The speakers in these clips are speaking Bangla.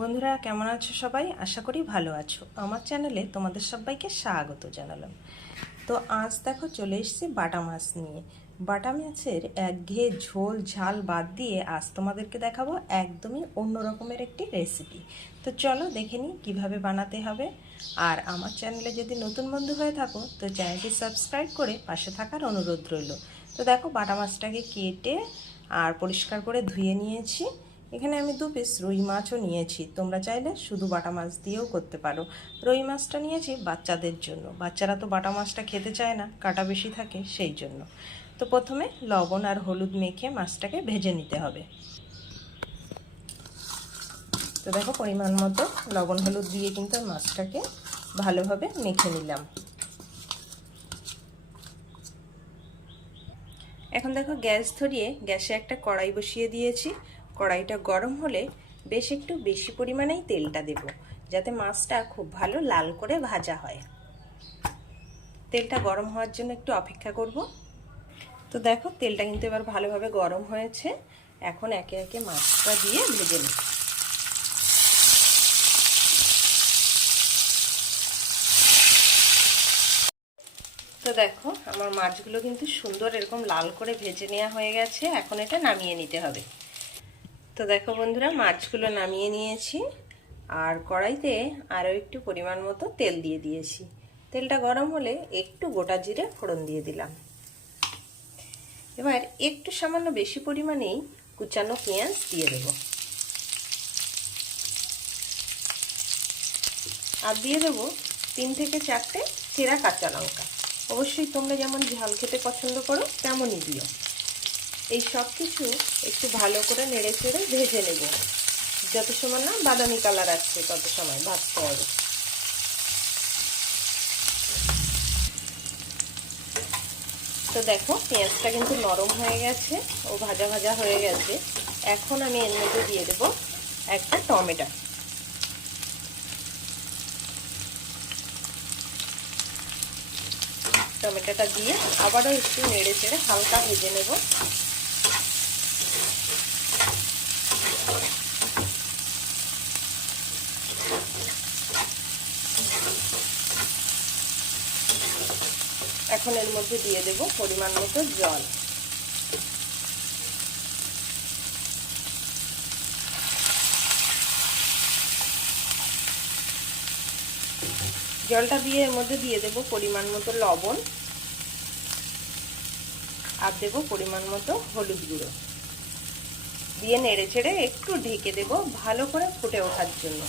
বন্ধুরা, কেমন আছো সবাই? আশা করি ভালো আছো। আমার চ্যানেলে তোমাদের সবাইকে স্বাগত জানালাম। তো আজ দেখো চলে এসেছি বাটা মাছ নিয়ে। বাটা মাছের একঘেয়ে ঝোল, ঝাল বাদ দিয়ে আজ তোমাদেরকে দেখাবো একদমই অন্য রকমের একটি রেসিপি তো চলো দেখে নিই কীভাবে বানাতে হবে। আর আমার চ্যানেলে যদি নতুন বন্ধু হয়ে থাকো, তো চ্যানেলটি সাবস্ক্রাইব করে পাশে থাকার অনুরোধ রইল। তো দেখো বাটা মাছটাকে কেটে আর পরিষ্কার করে ধুয়ে নিয়েছি। এখানে আমি দু পিস রুই মাছও নিয়েছি। তোমরা চাইলে শুধু বাটা মাছ দিয়েও করতে পারো। রুই মাছটা নিয়েছি বাচ্চাদের জন্য। বাচ্চারা তো বাটা মাছটা খেতে চায় না, কাটা বেশি থাকে সেই জন্য। তো প্রথমে লবণ আর হলুদ মেখে মাছটাকে ভেজে নিতে হবে। তো দেখো পরিমাণ মতো লবণ হলুদ দিয়ে কিন্তু মাছটাকে ভালোভাবে মেখে নিলাম। এখন দেখো গ্যাস ধরিয়ে গ্যাসে একটা কড়াই বসিয়ে দিয়েছি। কড়াইটা গরম হলে বেশ একটু বেশি পরিমাণেই তেলটা দেব, যাতে মাছটা খুব ভালো লাল করে ভাজা হয়। তেলটা গরম হওয়ার জন্য একটু অপেক্ষা করব। তো দেখো, তেলটা কিন্তু এবার ভালোভাবে গরম হয়েছে। এখন একে একে মাছটা দিয়ে ভেজে নিই তো দেখো, আমার মাছগুলো কিন্তু সুন্দর এরকম লাল করে ভেজে নেওয়া হয়ে গেছে। এখন এটা নামিয়ে নিতে হবে। তো দেখো বন্ধুরা, মাছগুলো নামিয়ে নিয়েছি। আর কড়াইতে আরও একটু পরিমাণ মতো তেল দিয়ে দিয়েছি। তেলটা গরম হলে একটু গোটা জিরে ফোড়ন দিয়ে দিলাম। এবার একটু সামান্য বেশি পরিমাণেই কুচানো পেঁয়াজ দিয়ে দেব। আর দিয়ে দেবো তিন থেকে চারটে চেরা কাঁচা লঙ্কা। অবশ্যই তোমরা যেমন ঝাল খেতে পছন্দ করো, তেমনই দিও। এই সব কিছু একটু ভালো করে নেড়ে চেড়ে ভেজে নেব। যত সময় না বাদামি কালার আসছে, তত সময় ভাজতে হবে। তো দেখো, পেঁয়াজটা কিন্তু নরম হয়ে গেছে ও ভাজা ভাজা হয়ে গেছে। এখন আমি এর মধ্যে দিয়ে দেবো একটা টমেটো। টমেটোটা দিয়ে আবারও একটু নেড়ে চেড়ে হালকা ভেজে নেব। এখন এর মধ্যে দিয়ে দেব পরিমাণ মতো জল। জলটা দিয়ে এর মধ্যে দিয়ে দেব পরিমাণ মতো লবণ আর দেব পরিমাণ মতো হলুদ গুঁড়ো। দিয়ে নেড়ে ছেড়ে একটু ঢেকে দেব ভালো করে ফুটে ওঠার জন্য।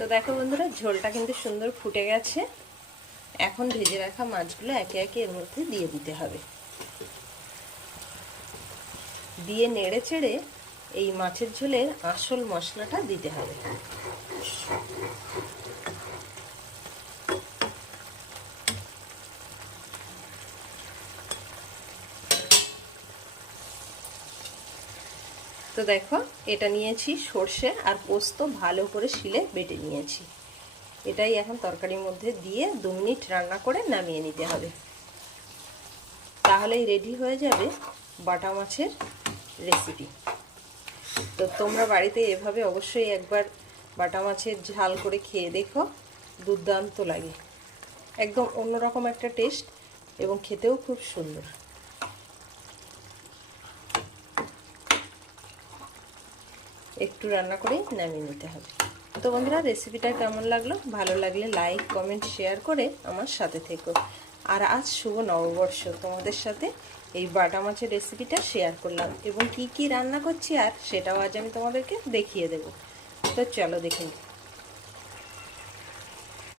তো দেখো বন্ধুরা, ঝোলটা কিন্তু সুন্দর ফুটে গেছে। এখন ভেজে রাখা মাছগুলো একে একে এর মধ্যে দিয়ে দিতে হবে। দিয়ে নেড়ে চেড়ে এই মাছের ঝোলের আসল মশলাটা দিতে হবে। তো দেখো, এটা নিয়েছি সর্ষে আর পোস্ত ভালো করে শিলে বেটে নিয়েছি। এটাই এখন তরকারির মধ্যে দিয়ে দু মিনিট রান্না করে নামিয়ে নিতে হবে। তাহলেই রেডি হয়ে যাবে বাটা মাছের রেসিপি তো তোমরা বাড়িতে এভাবে অবশ্যই একবার বাটা মাছের ঝাল করে খেয়ে দেখো, দুর্দান্ত লাগে। একদম অন্যরকম একটা টেস্ট এবং খেতেও খুব সুন্দর। একটু রান্না করেই নামিয়ে নিতে হবে। তো বন্ধুরা রেসিপিটা কেমন লাগল? ভালো লাগলে লাইক কমেন্ট শেয়ার করে আমার সাথে থেকো। আর আজ শুভ নববর্ষ। তোমাদের সাথে এই বাটা মাছের রেসিপিটা শেয়ার করলাম এবং কি কি রান্না করছি আর সেটাও আজ আমি তোমাদেরকে দেখিয়ে দেব। তো চলো দেখে নিই।